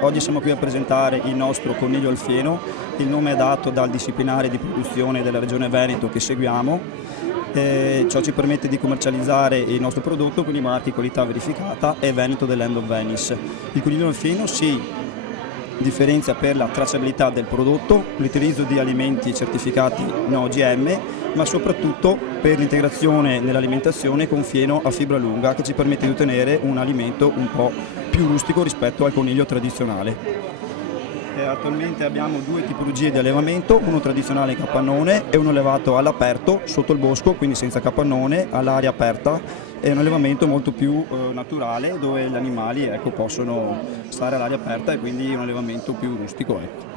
Oggi siamo qui a presentare il nostro coniglio al fieno. Il nome è dato dal disciplinare di produzione della regione Veneto che seguiamo. Ciò ci permette di commercializzare il nostro prodotto con i marchi qualità verificata e Veneto dell'End of Venice. Il coniglio al fieno si differenzia per la tracciabilità del prodotto, l'utilizzo di alimenti certificati no OGM, ma soprattutto per l'integrazione nell'alimentazione con fieno a fibra lunga che ci permette di ottenere un alimento un po' più rustico rispetto al coniglio tradizionale. Attualmente abbiamo due tipologie di allevamento, uno tradizionale in capannone e uno allevato all'aperto sotto il bosco, quindi senza capannone, all'aria aperta. È un allevamento molto più naturale dove gli animali possono stare all'aria aperta e quindi è un allevamento più rustico.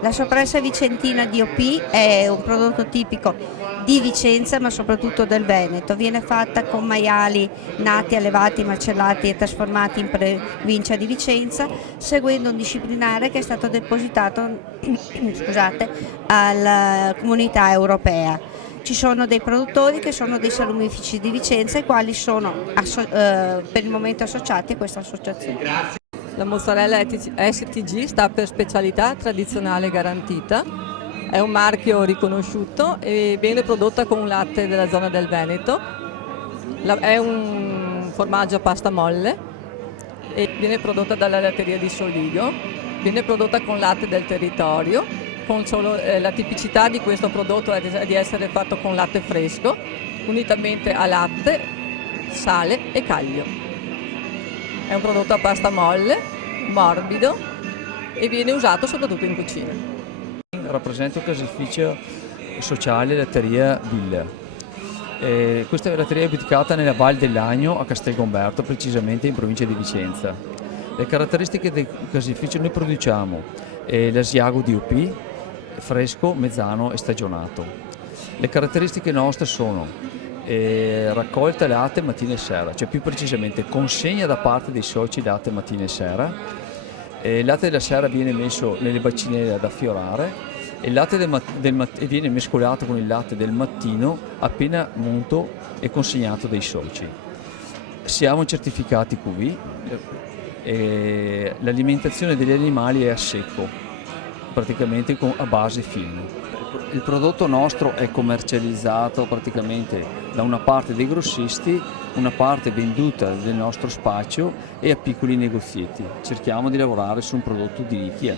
La soppressa vicentina DOP è un prodotto tipico di Vicenza ma soprattutto del Veneto. Viene fatta con maiali nati, allevati, macellati e trasformati in provincia di Vicenza seguendo un disciplinare che è stato depositato alla comunità europea. Ci sono dei produttori che sono dei salumifici di Vicenza i quali sono per il momento associati a questa associazione. La mozzarella STG sta per specialità tradizionale garantita, è un marchio riconosciuto e viene prodotta con un latte della zona del Veneto, è un formaggio a pasta molle e viene prodotta dalla latteria di Soligo, viene prodotta con latte del territorio, la tipicità di questo prodotto è di essere fatto con latte fresco, unitamente a latte, sale e caglio. È un prodotto a pasta molle, morbido e viene usato soprattutto in cucina. Rappresento il caseificio sociale Latteria Villa. Questa latteria è ubicata nella Val del Lagno a Castelgomberto, precisamente in provincia di Vicenza. Le caratteristiche del caseificio: noi produciamo l'Asiago DOP, fresco, mezzano e stagionato. Le caratteristiche nostre sono raccolta latte mattina e sera, cioè più precisamente consegna da parte dei soci latte mattina e sera. Il latte della sera viene messo nelle bacinelle ad affiorare e il latte viene mescolato con il latte del mattino appena munto e consegnato dai soci. Siamo certificati QV e l'alimentazione degli animali è a secco, praticamente a base film. Il prodotto nostro è commercializzato praticamente da una parte dei grossisti, una parte venduta nel nostro spazio e a piccoli negozietti. Cerchiamo di lavorare su un prodotto di nicchia.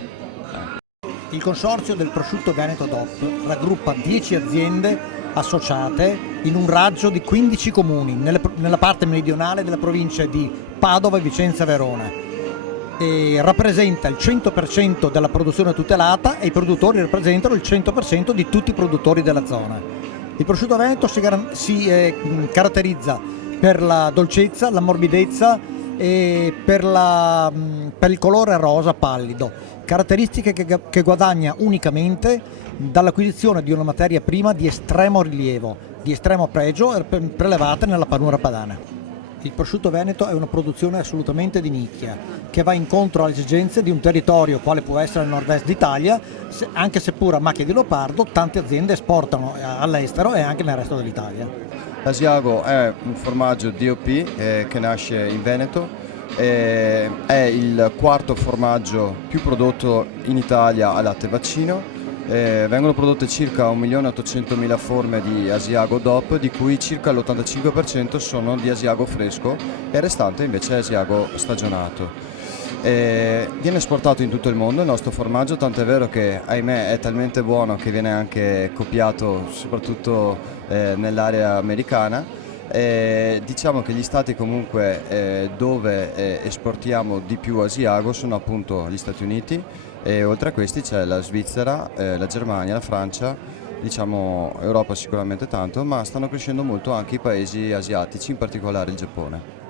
Il consorzio del prosciutto Veneto DOP raggruppa 10 aziende associate in un raggio di 15 comuni nella parte meridionale della provincia di Padova, Vicenza e Verona. E rappresenta il 100% della produzione tutelata e i produttori rappresentano il 100% di tutti i produttori della zona. Il prosciutto veneto si caratterizza per la dolcezza, la morbidezza e per il colore rosa pallido, caratteristiche che guadagna unicamente dall'acquisizione di una materia prima di estremo rilievo, di estremo pregio prelevata nella pianura padana. Il prosciutto veneto è una produzione assolutamente di nicchia, che va incontro alle esigenze di un territorio quale può essere il nord-est d'Italia, anche seppur a macchia di leopardo tante aziende esportano all'estero e anche nel resto dell'Italia. L'Asiago è un formaggio DOP che nasce in Veneto, è il quarto formaggio più prodotto in Italia a latte vaccino. Vengono prodotte circa 1.800.000 forme di Asiago DOP, di cui circa l'85% sono di Asiago fresco e il restante invece è Asiago stagionato. Viene esportato in tutto il mondo il nostro formaggio, tant'è vero che ahimè è talmente buono che viene anche copiato soprattutto nell'area americana. Diciamo che gli stati comunque dove esportiamo di più Asiago sono appunto gli Stati Uniti, e oltre a questi c'è la Svizzera, la Germania, la Francia, diciamo Europa sicuramente tanto, ma stanno crescendo molto anche i paesi asiatici, in particolare il Giappone.